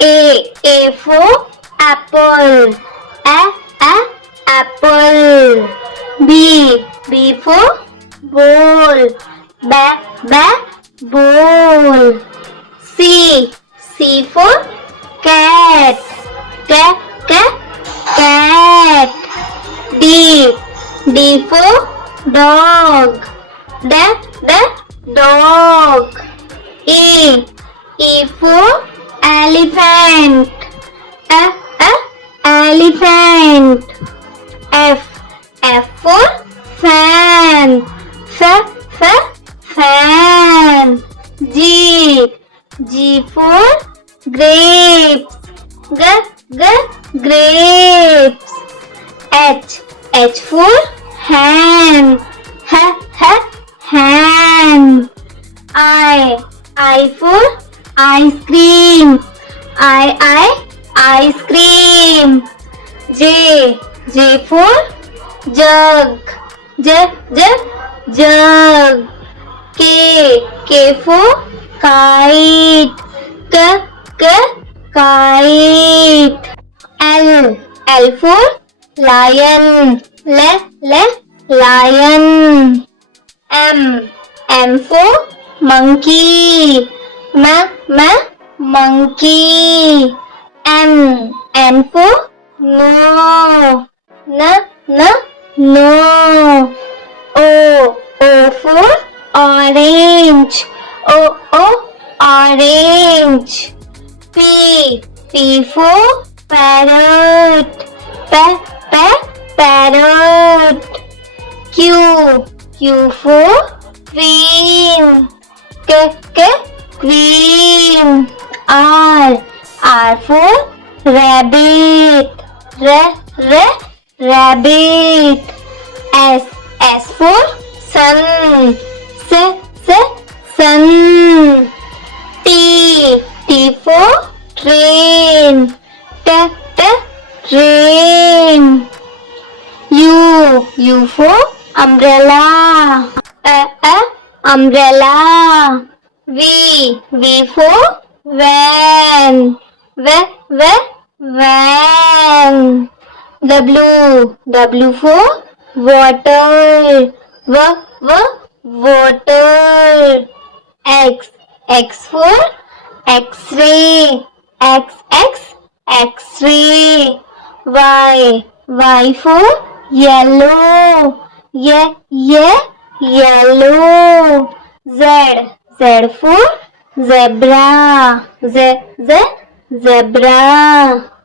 A for apple. A apple. B for bowl. B bowl. C for cat. Cat. D for dog. Dog. E for elephant. Elephant. F for fan. Fan. G for grapes. Grapes. H for hand. Hand. I for ice cream. Ice cream. J for jug. Jug. K for kite. Kite. L for lion. Lion. M for monkey. Monkey. N for no. No. O for orange. Orange. P for parrot. Parrot. Q for queen. Queen. R for rabbit. Rabbit. S for sun. Sun. T for train. Train. U for umbrella. Umbrella. V for van. Van. W for water. Water. X for X-ray. X-ray. Y for yellow. Yellow. Z for zebra. Zebra.